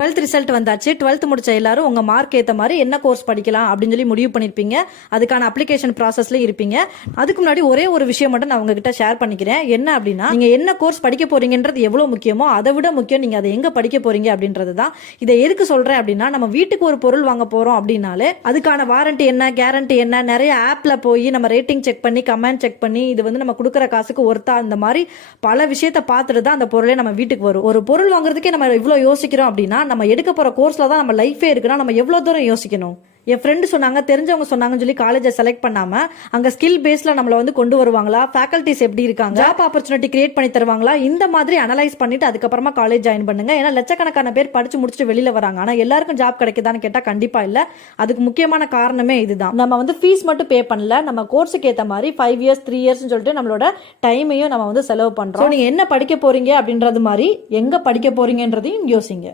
12th result வந்தாச்சு. 12th முடிச்ச எல்லாரும் உங்க மார்க் ஏத்த மாதிரி என்ன கோர்ஸ் படிக்கலாம் அப்படின்னு சொல்லி முடிவு பண்ணிருப்பீங்க. அதுக்கான அப்ளிகேஷன் ப்ராசஸ்ல இருப்பீங்க. அதுக்கு முன்னாடி ஒரே ஒரு விஷயம் மட்டும் நான் உங்ககிட்ட ஷேர் பண்ணிக்கிறேன். என்ன அப்படின்னா, நீங்க என்ன கோர்ஸ் படிக்க போறீங்கன்றது எவ்வளவு முக்கியமோ அதை விட முக்கியம் நீங்க அதை எங்க படிக்க போறீங்க அப்படின்றது தான். இதை எதுக்கு சொல்றேன் அப்படின்னா, நம்ம வீட்டுக்கு ஒரு பொருள் வாங்க போறோம் அப்படின்னாலே அதுக்கான வாரண்டி என்ன, கேரண்டி என்ன, நிறைய ஆப்ல போய் நம்ம ரேட்டிங் செக் பண்ணி, கமெண்ட் செக் பண்ணி, இது வந்து நம்ம கொடுக்குற காசுக்கு ஒர்த்தா, இந்த மாதிரி பல விஷயத்த பார்த்துட்டு தான் அந்த பொருளே நம்ம வீட்டுக்கு வரும். ஒரு பொருள் வாங்குறதுக்கே நம்ம இவ்வளவு யோசிக்கிறோம் அப்படின்னா, நம்ம எடுக்க போற கோர்ஸ்ல தான் நம்ம லைஃபே இருக்குன்னா நம்ம எவ்வளவு தூரம் யோசிக்கணும். என் ஃப்ரெண்டு சொன்னாங்க, தெரிஞ்சவங்க சொன்னாங்கன்னு சொல்லி காலேஜை செலக்ட் பண்ணாம அங்க ஸ்கில் பேஸ்ல நம்மள வந்து கொண்டு வருவாங்களா, ஃபேக்கல்டிஸ் எப்படி இருக்காங்க, ஜாப் ஆப்பர்ச்சுனிட்டி கிரியேட் பண்ணி தருவாங்களா, இந்த மாதிரி அனலைஸ் பண்ணிட்டு அதுக்கப்புறமா காலேஜ் ஜாயின் பண்ணுங்க. ஏன்னா லட்சக்கணக்கான பேர் படிச்சு முடிச்சுட்டு வெளியில வராங்க. ஆனா எல்லாருக்கும் ஜாப் கிடைக்குதான்னு கேட்டா கண்டிப்பா இல்ல. அதுக்கு முக்கியமான காரணமே இதுதான். நம்ம வந்து ஃபீஸ் மட்டும் பே பண்ணல, நம்ம கோர்ஸுக்கு ஏத்த மாதிரி 5 இயர்ஸ் 3 இயர்ஸ் சொல்லிட்டு நம்மளோட டைமையும் நம்ம வந்து செலவு பண்றோம். நீங்க என்ன படிக்க போறீங்க அப்படின்றது மாதிரி எங்க படிக்க போறீங்கன்றதையும் யோசிங்க.